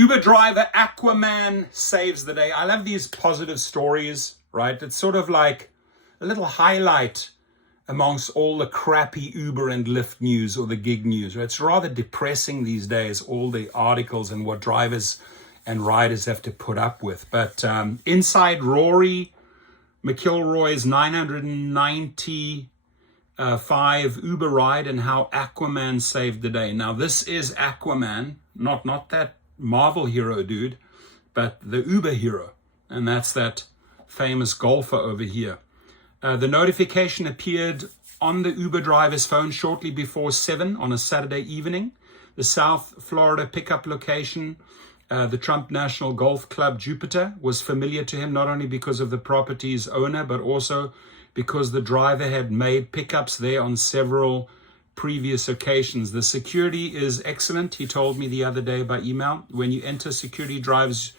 Uber driver Aquaman saves the day. I love these positive stories, right? It's sort of like a little highlight amongst all the crappy Uber and Lyft news or the gig news. Right? It's rather depressing these days, all the articles and what drivers and riders have to put up with. But inside Rory McIlroy's 995 Uber ride and how Aquaman saved the day. Now, this is Aquaman, not that Marvel hero dude, but the Uber hero. And that's that famous golfer over here. The notification appeared on the Uber driver's phone shortly before 7 on a Saturday evening. The South Florida pickup location, the Trump National Golf Club Jupiter, was familiar to him not only because of the property's owner, but also because the driver had made pickups there on several previous occasions. The security is excellent, he told me the other day by email. When you enter, security drives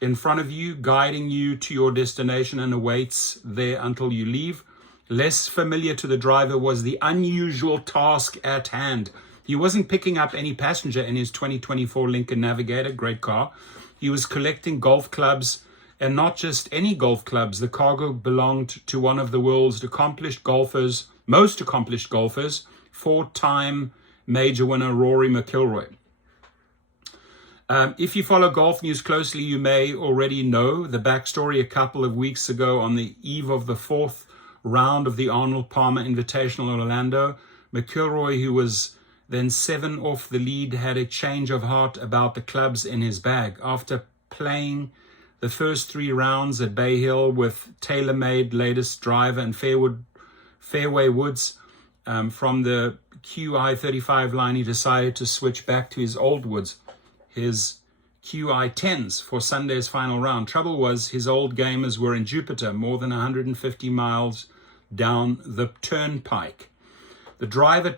in front of you, guiding you to your destination and awaits there until you leave. Less familiar to the driver was the unusual task at hand. He wasn't picking up any passenger in his 2024 Lincoln Navigator, great car. He was collecting golf clubs, and not just any golf clubs. The cargo belonged to one of the world's most accomplished golfers, four-time major winner Rory McIlroy. If you follow golf news closely, you may already know the backstory. A couple of weeks ago, on the eve of the fourth round of the Arnold Palmer Invitational in Orlando, McIlroy, who was then 7 off the lead, had a change of heart about the clubs in his bag. After playing the first 3 rounds at Bay Hill with tailor-made latest driver and fairway woods from the QI35 line, he decided to switch back to his old woods, his QI10s, for Sunday's final round. Trouble was, his old gamers were in Jupiter, more than 150 miles down the turnpike. The driver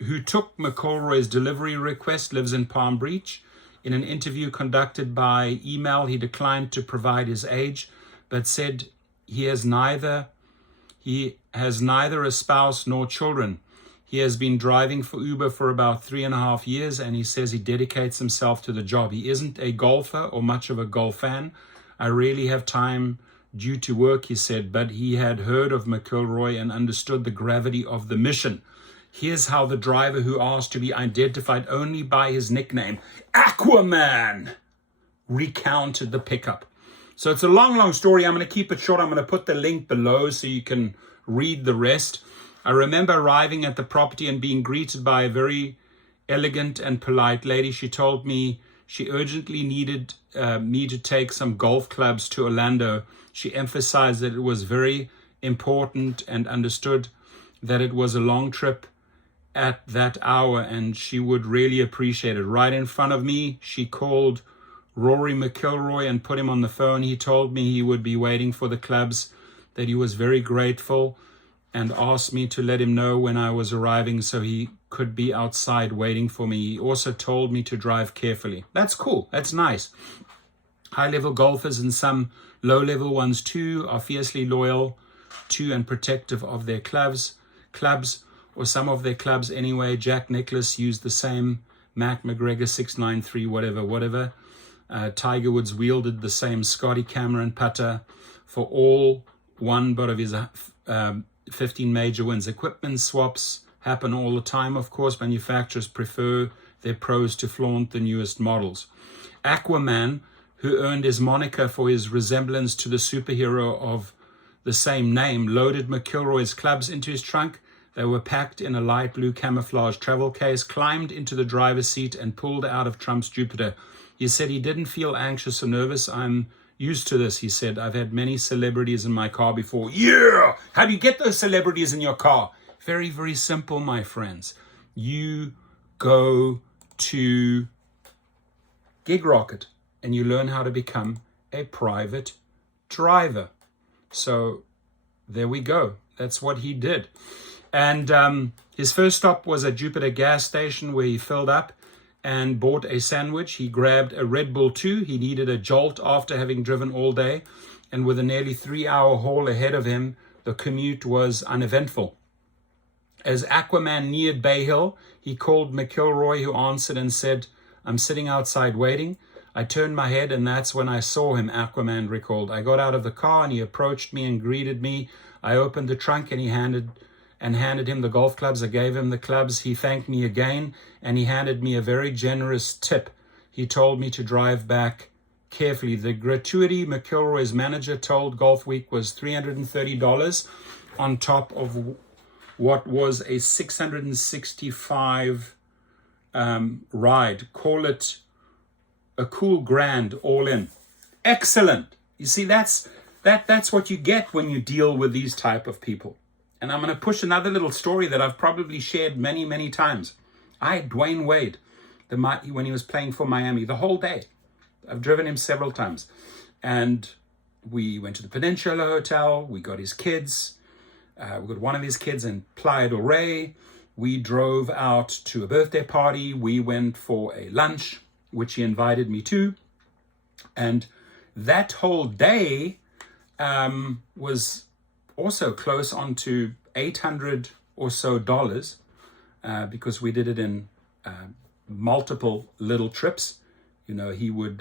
who took McIlroy's delivery request lives in Palm Beach. In an interview conducted by email, he declined to provide his age, but said he has neither a spouse nor children. He has been driving for Uber for about 3.5 years, and he says he dedicates himself to the job. He isn't a golfer or much of a golf fan. I rarely have time due to work, he said, but he had heard of McIlroy and understood the gravity of the mission. Here's how the driver, who asked to be identified only by his nickname, Aquaman, recounted the pickup. So it's a long story. I'm going to keep it short. I'm going to put the link below so you can read the rest. I remember arriving at the property and being greeted by a very elegant and polite lady. She told me she urgently needed me to take some golf clubs to Orlando. She emphasized that it was very important and understood that it was a long trip at that hour and she would really appreciate it. Right in front of me, she called Rory McIlroy and put him on the phone. He told me he would be waiting for the clubs, that he was very grateful, and asked me to let him know when I was arriving so he could be outside waiting for me. He also told me to drive carefully. That's cool. That's nice. High-level golfers and some low-level ones too are fiercely loyal to and protective of their clubs, or some of their clubs anyway. Jack Nicklaus used the same Mac McGregor 693 whatever. Tiger Woods wielded the same Scotty Cameron putter for all one but of his 15 major wins. Equipment swaps happen all the time, of course. Manufacturers prefer their pros to flaunt the newest models. Aquaman, who earned his moniker for his resemblance to the superhero of the same name, loaded McIlroy's clubs into his trunk. They were packed in a light blue camouflage travel case, climbed into the driver's seat, and pulled out of Trump's Jupiter. He said he didn't feel anxious or nervous. I'm used to this, he said. I've had many celebrities in my car before. Yeah! How do you get those celebrities in your car? Very, very simple, my friends. You go to Gig Rocket and you learn how to become a private driver. So there we go. That's what he did. And his first stop was at Jupiter gas station, where he filled up and bought a sandwich. He grabbed a Red Bull too. He needed a jolt after having driven all day. And with a nearly 3-hour haul ahead of him, the commute was uneventful. As Aquaman neared Bay Hill, he called McIlroy, who answered and said, "I'm sitting outside waiting. I turned my head, and that's when I saw him, Aquaman recalled. I got out of the car, and he approached me and greeted me. I opened the trunk, and he handed him the golf clubs. I gave him the clubs. He thanked me again, and he handed me a very generous tip. He told me to drive back carefully. The gratuity McIlroy's manager told Golf Week was $330 on top of what was a $665 ride. Call it a cool grand all in. Excellent. You see, that's what you get when you deal with these type of people. And I'm going to push another little story that I've probably shared many, many times. I had Dwayne Wade when he was playing for Miami the whole day. I've driven him several times. And we went to the Peninsula Hotel. We got his kids. We got one of his kids in Playa del Rey. We drove out to a birthday party. We went for a lunch, which he invited me to. And that whole day was also close on to $800 or so because we did it in multiple little trips. You know, he would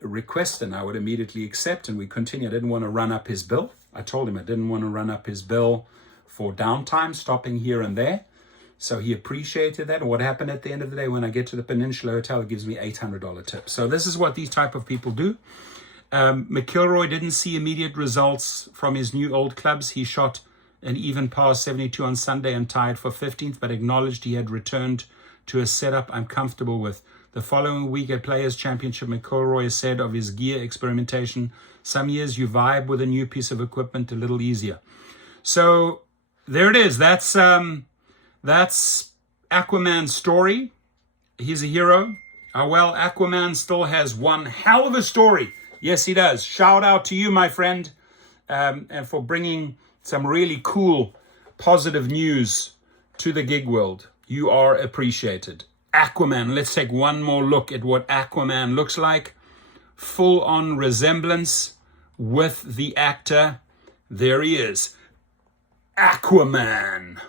request and I would immediately accept, and we continued. I didn't want to run up his bill. I told him I didn't want to run up his bill for downtime, stopping here and there. So he appreciated that. And what happened at the end of the day, when I get to the Peninsula Hotel, it gives me $800 tip. So this is what these type of people do. McIlroy didn't see immediate results from his new old clubs. He shot an even par 72 on Sunday and tied for 15th, but acknowledged he had returned to a setup I'm comfortable with. The following week at Players Championship, McIlroy said of his gear experimentation, some years you vibe with a new piece of equipment a little easier. So there it is. That's Aquaman's story. He's a hero. Well, Aquaman still has one hell of a story. Yes, he does. Shout out to you, my friend, and for bringing some really cool, positive news to the gig world. You are appreciated. Aquaman. Let's take one more look at what Aquaman looks like. Full-on resemblance with the actor. There he is. Aquaman.